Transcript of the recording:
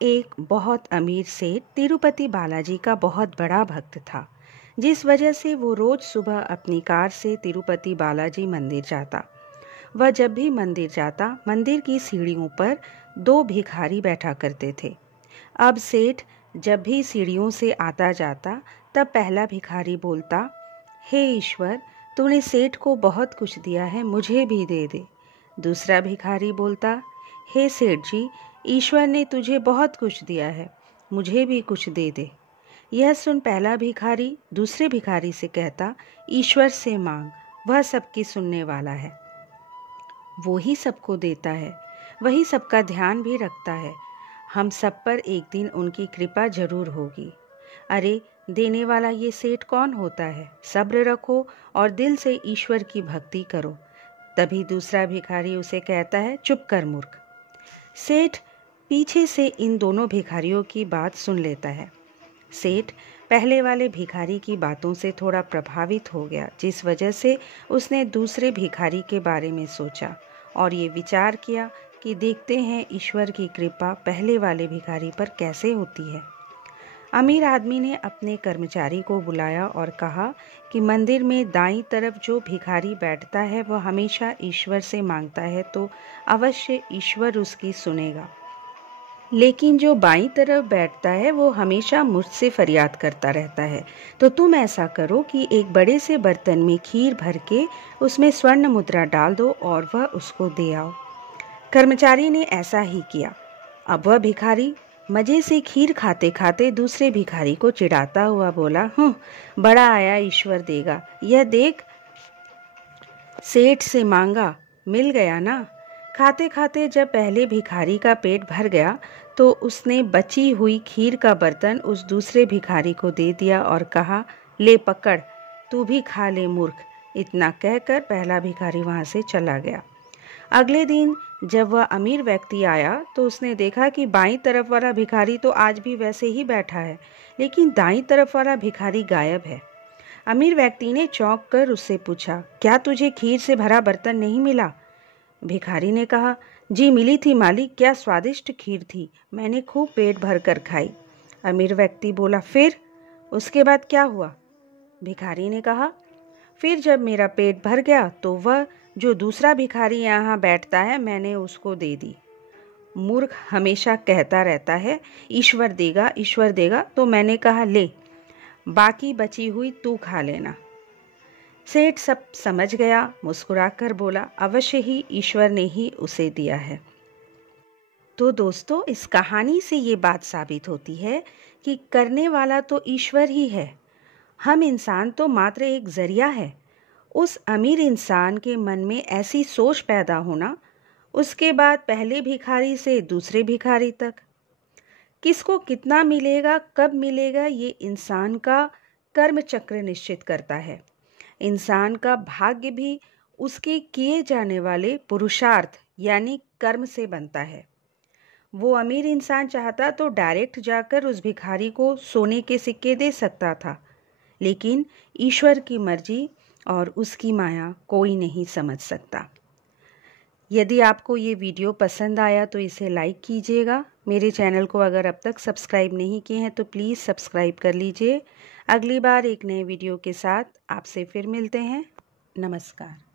एक बहुत अमीर सेठ तिरुपति बालाजी का बहुत बड़ा भक्त था, जिस वजह से वो रोज सुबह अपनी कार से तिरुपति बालाजी मंदिर जाता। वह जब भी मंदिर जाता, मंदिर की सीढ़ियों पर दो भिखारी बैठा करते थे। अब सेठ जब भी सीढ़ियों से आता जाता, तब पहला भिखारी बोलता, हे ईश्वर, तूने सेठ को बहुत कुछ दिया है, मुझे भी दे दे। दूसरा भिखारी बोलता, हे सेठ जी, ईश्वर ने तुझे बहुत कुछ दिया है, मुझे भी कुछ दे दे। यह सुन पहला भिखारी दूसरे भिखारी से कहता, ईश्वर से मांग, वह सबकी सुनने वाला है, वो ही सबको देता है, वही सबका ध्यान भी रखता है। हम सब पर एक दिन उनकी कृपा जरूर होगी। अरे, देने वाला ये सेठ कौन होता है? सब्र रखो और दिल से ईश्वर की भक्ति करो। तभी दूसरा भिखारी उसे कहता है, चुप कर मूर्ख। सेठ पीछे से इन दोनों भिखारियों की बात सुन लेता है। सेठ पहले वाले भिखारी की बातों से थोड़ा प्रभावित हो गया, जिस वजह से उसने दूसरे भिखारी के बारे में सोचा और ये विचार किया कि देखते हैं ईश्वर की कृपा पहले वाले भिखारी पर कैसे होती है। अमीर आदमी ने अपने कर्मचारी को बुलाया और कहा कि मंदिर में दाईं तरफ जो भिखारी बैठता है वह हमेशा ईश्वर से मांगता है, तो अवश्य ईश्वर उसकी सुनेगा। लेकिन जो बाईं तरफ बैठता है वो हमेशा मुझसे फरियाद करता रहता है, तो तुम ऐसा करो कि एक बड़े से बर्तन में खीर भर के उसमें स्वर्ण मुद्रा डाल दो और वह उसको दे आओ। कर्मचारी ने ऐसा ही किया। अब वह भिखारी मजे से खीर खाते खाते दूसरे भिखारी को चिढ़ाता हुआ बोला, बड़ा आया, ईश्वर देगा, यह देख, सेठ से मांगा, मिल गया ना। खाते खाते जब पहले भिखारी का पेट भर गया, तो उसने बची हुई खीर का बर्तन उस दूसरे भिखारी को दे दिया और कहा, ले पकड़, तू भी खा ले मूर्ख। इतना कहकर पहला भिखारी वहां से चला गया। अगले दिन जब वह अमीर व्यक्ति आया, तो उसने देखा कि बाईं तरफ वाला भिखारी तो आज भी वैसे ही बैठा है, लेकिन दाईं तरफ वाला भिखारी गायब है। अमीर व्यक्ति ने चौंक कर उससे पूछा, क्या तुझे खीर से भरा बर्तन नहीं मिला? भिखारी ने कहा, जी मिली थी मालिक, क्या स्वादिष्ट खीर थी, मैंने खूब पेट भर कर खाई। अमीर व्यक्ति बोला, फिर उसके बाद क्या हुआ? भिखारी ने कहा, फिर जब मेरा पेट भर गया तो वह जो दूसरा भिखारी यहाँ बैठता है, मैंने उसको दे दी। मूर्ख हमेशा कहता रहता है, ईश्वर देगा, ईश्वर देगा, तो मैंने कहा, ले, बाकी बची हुई तू खा लेना। सेठ सब समझ गया, मुस्कुराकर बोला, अवश्य ही ईश्वर ने ही उसे दिया है। तो दोस्तों, इस कहानी से ये बात साबित होती है कि करने वाला तो ईश्वर ही है, हम इंसान तो मात्र एक जरिया है। उस अमीर इंसान के मन में ऐसी सोच पैदा होना, उसके बाद पहले भिखारी से दूसरे भिखारी तक, किसको कितना मिलेगा, कब मिलेगा, ये इंसान का कर्म चक्र निश्चित करता है। इंसान का भाग्य भी उसके किए जाने वाले पुरुषार्थ यानी कर्म से बनता है। वो अमीर इंसान चाहता तो डायरेक्ट जाकर उस भिखारी को सोने के सिक्के दे सकता था, लेकिन ईश्वर की मर्जी और उसकी माया कोई नहीं समझ सकता। यदि आपको ये वीडियो पसंद आया तो इसे लाइक कीजिएगा। मेरे चैनल को अगर अब तक सब्सक्राइब नहीं किए हैं तो प्लीज़ सब्सक्राइब कर लीजिए। अगली बार एक नए वीडियो के साथ आपसे फिर मिलते हैं। नमस्कार।